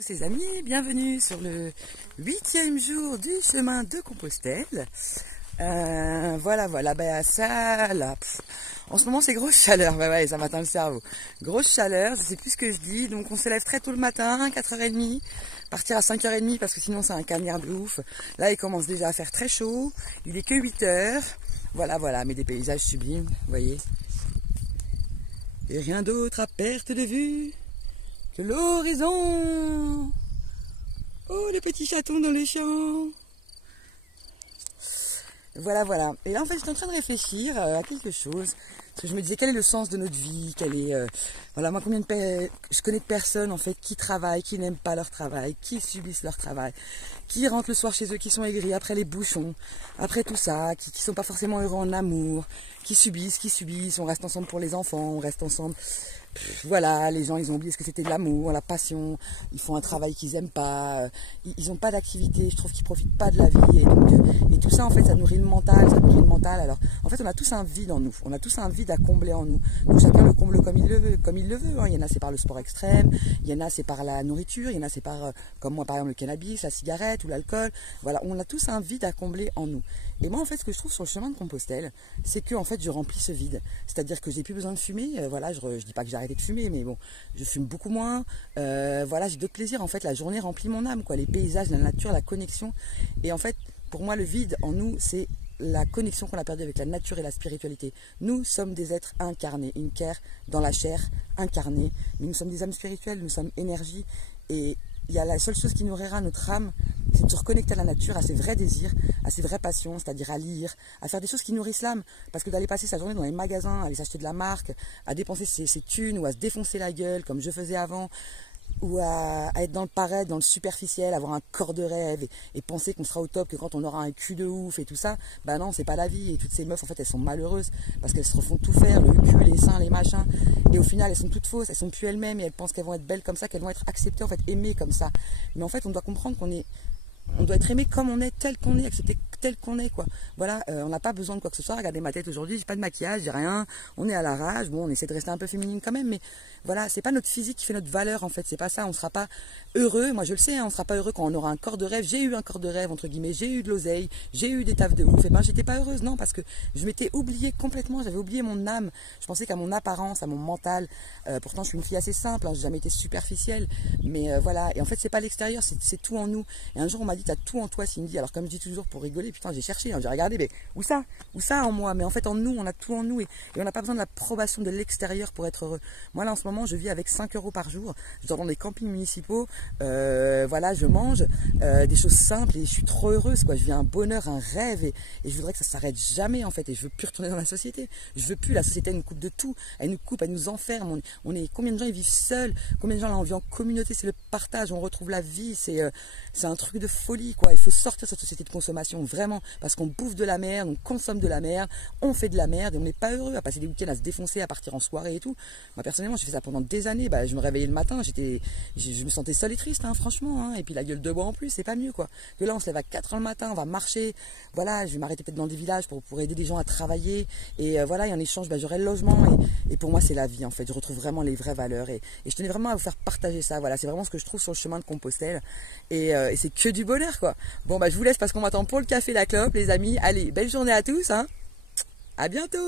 tous ces amis, bienvenue sur le 8e jour du chemin de Compostelle. Voilà, ben ça, là, en ce moment c'est grosse chaleur, ouais, ça m'atteint le cerveau. Grosse chaleur, c'est plus ce que je dis, donc on se lève très tôt le matin, 4h30, partir à 5h30 parce que sinon c'est un cagnard de ouf. Là il commence déjà à faire très chaud, il est que 8h, voilà, mais des paysages sublimes, vous voyez. Et rien d'autre à perte de vue que l'horizon. Oh, les petits chatons dans les champs. Voilà. Et là, en fait, j'étais en train de réfléchir à quelque chose. Parce que je me disais, quel est le sens de notre vie? Voilà, moi, je connais de personnes, en fait, qui travaillent, qui n'aiment pas leur travail, qui subissent leur travail, qui rentrent le soir chez eux, qui sont aigris après les bouchons, après tout ça, qui sont pas forcément heureux en amour, qui subissent, on reste ensemble pour les enfants, on reste ensemble. Voilà, les gens ils ont oublié ce que c'était de l'amour, la passion, ils font un travail qu'ils aiment pas, ils n'ont pas d'activité, je trouve qu'ils profitent pas de la vie et tout ça en fait ça nourrit le mental, alors en fait on a tous un vide en nous, on a tous un vide à combler en nous, donc chacun le comble comme il le veut, hein. Il y en a c'est par le sport extrême, il y en a c'est par la nourriture, il y en a c'est par, comme moi par exemple le cannabis, la cigarette ou l'alcool, voilà, on a tous un vide à combler en nous. Et moi en fait ce que je trouve sur le chemin de Compostelle, c'est que en fait je remplis ce vide, c'est-à-dire que j'ai plus besoin de fumer, voilà, je dis pas que j'ai arrêté de fumer, mais bon, je fume beaucoup moins, voilà, j'ai d'autres plaisirs, en fait, la journée remplit mon âme, quoi, les paysages, la nature, la connexion, et en fait, pour moi, le vide en nous, c'est la connexion qu'on a perdue avec la nature et la spiritualité. Nous sommes des êtres incarnés, une chair dans la chair, incarnée, mais nous sommes des âmes spirituelles, nous sommes énergie, et il y a la seule chose qui nourrira notre âme, c'est de se reconnecter à la nature, à ses vrais désirs, à ses vraies passions, c'est-à-dire à lire, à faire des choses qui nourrissent l'âme. Parce que d'aller passer sa journée dans les magasins, à aller s'acheter de la marque, à dépenser ses thunes ou à se défoncer la gueule comme je faisais avant, ou à être dans le paraître, dans le superficiel, avoir un corps de rêve et penser qu'on sera au top que quand on aura un cul de ouf et tout ça, bah non, c'est pas la vie. Et toutes ces meufs, en fait, elles sont malheureuses parce qu'elles se refont tout faire, le cul, les seins, les machins. Et au final, elles sont toutes fausses, elles sont plus elles-mêmes et elles pensent qu'elles vont être belles comme ça, qu'elles vont être acceptées, en fait, aimées comme ça. Mais en fait, on doit comprendre on doit être aimé comme on est, tel qu'on est, accepté tel qu'on est, quoi. Voilà, on n'a pas besoin de quoi que ce soit. Regardez ma tête aujourd'hui, j'ai pas de maquillage, j'ai rien. On est à l'arrache. Bon, on essaie de rester un peu féminine quand même, mais voilà, c'est pas notre physique qui fait notre valeur, en fait. C'est pas ça. On sera pas heureux. Moi, je le sais, hein, on sera pas heureux quand on aura un corps de rêve. J'ai eu un corps de rêve, entre guillemets. J'ai eu de l'oseille. J'ai eu des tafs de ouf. Et ben, j'étais pas heureuse, non, parce que je m'étais oubliée complètement. J'avais oublié mon âme. Je pensais qu'à mon apparence, à mon mental. Pourtant, je suis une fille assez simple. Hein, j'ai jamais été superficielle. Mais voilà. Et en fait, c'est pas l'extérieur, c'est tout en nous. Et un jour, on m'a dit, t'as tout en toi, Cindy. Alors, comme je dis toujours pour rigoler, putain, j'ai cherché, hein, j'ai regardé, mais où ça en moi? Mais en fait, en nous, on a tout en nous et on n'a pas besoin de l'approbation de l'extérieur pour être heureux. Moi, là, en ce moment, je vis avec 5 € par jour. Je dors dans des campings municipaux. Voilà, je mange des choses simples et je suis trop heureuse, quoi. Je vis un bonheur, un rêve et je voudrais que ça s'arrête jamais, en fait. Et je veux plus retourner dans la société. Je veux plus. La société, elle nous coupe de tout. Elle nous coupe, elle nous enferme. Combien de gens ils vivent seuls? Combien de gens là, on vit en communauté? C'est le partage. On retrouve la vie. C'est un truc de folie, quoi. Il faut sortir de cette société de consommation, vraiment, parce qu'on bouffe de la merde, on consomme de la merde, on fait de la merde et on n'est pas heureux à passer des week-ends à se défoncer, à partir en soirée et tout. Moi, personnellement, j'ai fait ça pendant des années. Bah, je me réveillais le matin, je me sentais seule et triste, hein, franchement, hein. Et puis la gueule de bois en plus, c'est pas mieux, quoi. Que là, on se lève à 4h le matin, on va marcher. Voilà, je vais m'arrêter peut-être dans des villages pour aider des gens à travailler. Et voilà, et en échange, bah, j'aurai le logement. Et pour moi, c'est la vie, en fait. Je retrouve vraiment les vraies valeurs. Et je tenais vraiment à vous faire partager ça. Voilà, c'est vraiment ce que je trouve sur le chemin de Compostelle. Et c'est que du bonheur, quoi. Bon, bah, je vous laisse parce qu'on m'attend pour le café, la clope, les amis. Allez, belle journée à tous, hein. À bientôt.